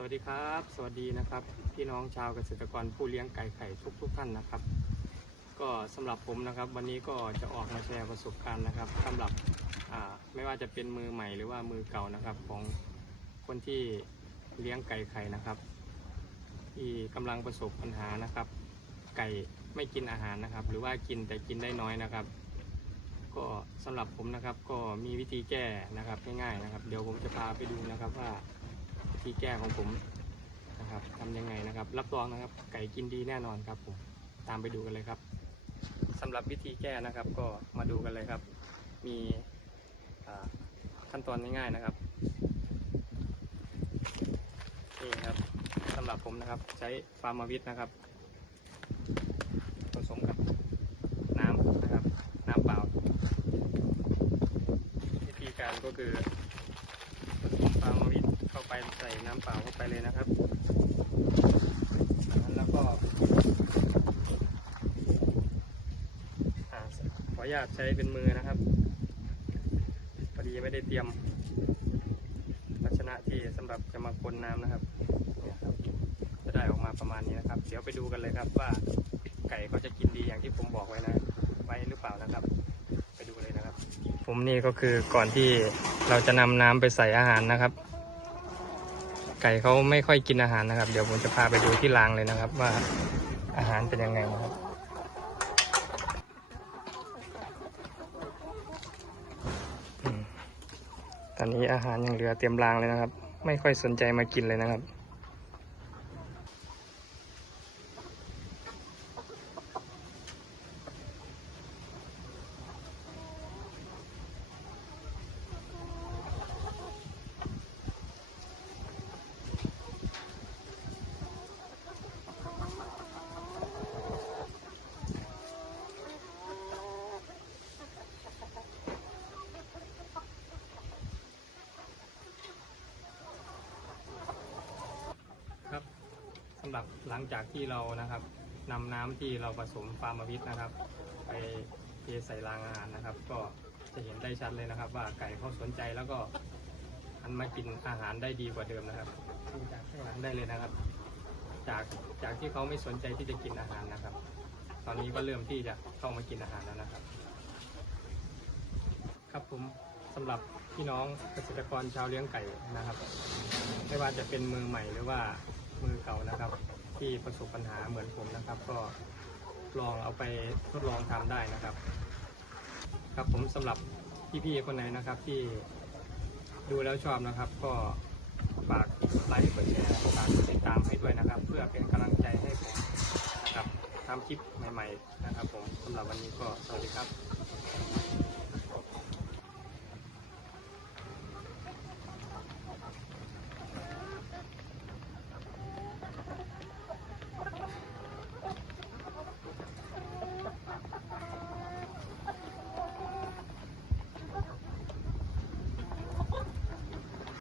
สวัสดีครับ สวัสดีนะครับ พี่น้องชาวเกษตรกรผู้เลี้ยงไก่ไข่ทุกทุกๆท่านนะครับ ก็สำหรับผมนะครับ วันนี้ก็จะออกมาแชร์ประสบการณ์นะครับสำหรับไม่ว่าจะเป็นมือใหม่หรือว่ามือเก่านะครับของคนที่เลี้ยงไก่ไข่นะครับที่กำลังประสบปัญหานะครับ ไก่ไม่กินอาหารนะครับ หรือว่ากินแต่กินได้น้อยนะครับ ก็สำหรับผมนะครับก็มีวิธีแก้นะครับง่ายๆนะครับ เดี๋ยวผมจะพาไปดูนะครับว่า วิธีแก้ของผมนะครับทำยังไงนะครับ รับรองนะครับ ไก่กินดีแน่นอนครับผมตามไปดูกันเลยครับสำหรับวิธีแก้นะครับ ก็มาดูกันเลยครับ มีขั้นตอนง่ายๆนะครับนี่ครับสำหรับผมนะครับ ใช้ฟาร์มาวิทนะครับผสมกับน้ำนะครับ น้ำเปล่า วิธีการก็คือ ฟาร์มวิทเข้าไปใส่น้ำ เปล่าเข้าไปเลยนะครับแล้วก็อ่าขออนุญาตใช้เป็นมือนะครับพอดีไม่ได้เตรียมภาชนะที่สำหรับจะมาคนน้ำนะครับเนี่ยครับจะได้ออกมาประมาณนี้นะครับ เดี๋ยวไปดูกันเลยครับว่าไก่เขาจะกินดีอย่างที่ผมบอกไว้นะไว้หรือเปล่านะครับ ไปดูเลยนะครับ ผมนี่ก็คือก่อนที่เราจะนำน้ำไปใส่อาหารนะครับ ไก่เขาไม่ค่อยกินอาหารนะครับ เดี๋ยวผมจะพาไปดูที่รางเลยนะครับ ว่าอาหารเป็นยังไงนะครับตอนนี้อาหารยังเหลือเตรียมรางเลยนะครับ ไม่ค่อยสนใจมากินเลยนะครับำหรับหลังจากที่เรานะครับนำน้ำที่เราผสมฟาร์มาวิทนะครับ ไปเทใส่รางอาหารนะครับ ก็จะเห็นได้ชัดเลยนะครับ ว่าไก่เขาสนใจแล้วก็หันมากินอาหารได้ดีกว่าเดิมนะครับดูจากข้างหลังได้เลยนะครับ จากจากที่เขาไม่สนใจที่จะกินอาหารนะครับ ตอนนี้ก็เริ่มที่จะเข้ามากินอาหารแล้วนะครับ ครับผมสำหรับพี่น้องเกษตรกรชาวเลี้ยงไก่นะครับ ไม่ว่าจะเป็นมือใหม่หรือว่า เก่านะครับ ที่ประสบปัญหาเหมือนผมนะครับ ก็ลองเอาไปทดลองทำได้นะครับ ครับผมสำหรับพี่ๆคนไหนนะครับที่ดูแล้วชอบนะครับ ก็ฝากไลค์กดแชร์ฝากติดตามให้ด้วยนะครับ เพื่อเป็นกำลังใจให้ผมนะครับทำคลิปใหม่ ๆ นะครับ ผมสำหรับวันนี้ก็สวัสดีครับ